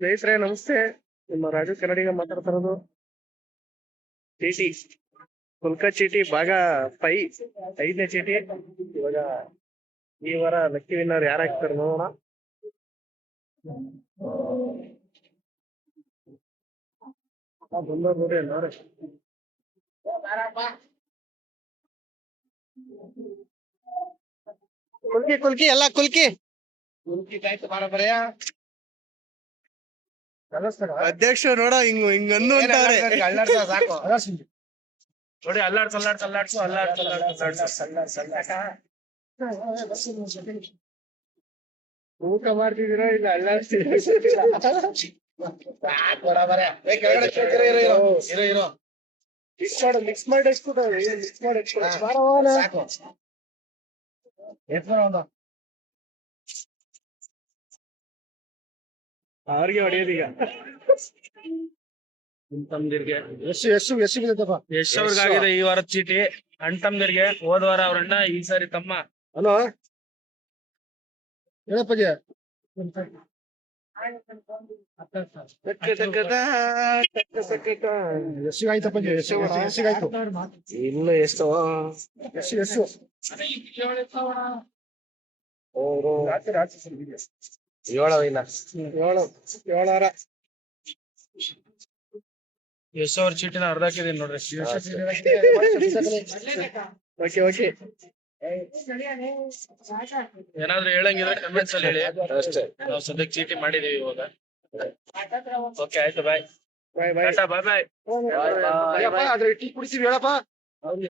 ಸ್ನೇಹಿತರೆ ನಮಸ್ತೆ. ನಿಮ್ಮ ರಾಜು ಕನ್ನಡಿಗ ಮಾತಾಡ್ತಿರೋದು. ಚೀಟಿ ಪುಲ್ಕ ಚೀಟಿ ಭಾಗ 5, 5ನೇ ಚೀಟಿ. ಇವಾಗ ಈ ವಾರ ಲಕ್ಕಿ ವಿನ್ನರ್ ಯಾರಾಗ್ತಾರೆ ನೋಡೋಣ. ಬಂದವ್ರು ನೋಡಿ ನೋಡಿ. ಕುಲ್ಕಿ ಕುಲ್ಕಿ ಎಲ್ಲ ಕುಲ್ಕಿ ಕಾಯ್ತು ಬಾರ ಬರೆಯ ಅಧ್ಯಕ್ಷ ನೋಡ ಹಿಂಗ್ ಹಿಂಗ್ ಅನ್ನು ಅಂತಾರೆ. ಸಾಕು ನೋಡಿ ಅಲ್ಲಾಡ್ಸು ಅಲ್ಲಾಡ್ಸು ಅಲ್ಲಾಡ್ಸು ಅಲ್ಲಾಡ್ಸು ಊಟ ಮಾಡ್ತಿದ್ದೀರಾ ಇಲ್ಲ ಅಲ್ಲಾಡ್ಸ್ತಿದ್ದೀರಾ? ಮಿಕ್ಸ್ ಮಾಡಿ ಅವ್ರಿಗೆ ಹೊಡೆಯೋದೀಗ. ಯಶ್ ಅವ್ರಿಗಾಗಿದೆ ಈ ವಾರದ ಚೀಟಿ. ಅಣ್ತಮ್ದಿರ್ಗೆ ಹೋದ ವಾರ ಅವ್ರಣ್ಣ, ಈ ಸಾರಿ ತಮ್ಮ. ಹಲೋ ಹೇಳಪ್ಪಜ. ಇಲ್ಲ ಎಷ್ಟು ಏಳಾರ ಯಶ್ ಅವ್ರ ಚೀಟಿನ ಅರ್ಧ ಹಾಕಿದೀನಿ ನೋಡ್ರಿ. Okay okay. ಏನಾದ್ರು ಹೇಳಂಗಿದ್ರೆ ಕಮೆಂಟ್ಸ್ ಅಲ್ಲಿ ಹೇಳಿ ಅಷ್ಟೇ. ನಾವು ಸದ್ಯಕ್ಕೆ ಚೀಟಿ ಮಾಡಿದೀವಿ ಇವಾಗ. ಓಕೆ ಆಯ್ತು, ಬಾಯ್ ಬಾಯ್ ಬಾಯ್ ಬಾಯ್ ಬಾಯ್. ಅದ್ರ ಟೀ ಕುಡಿತೀವಿ ಹೇಳಪ್ಪ.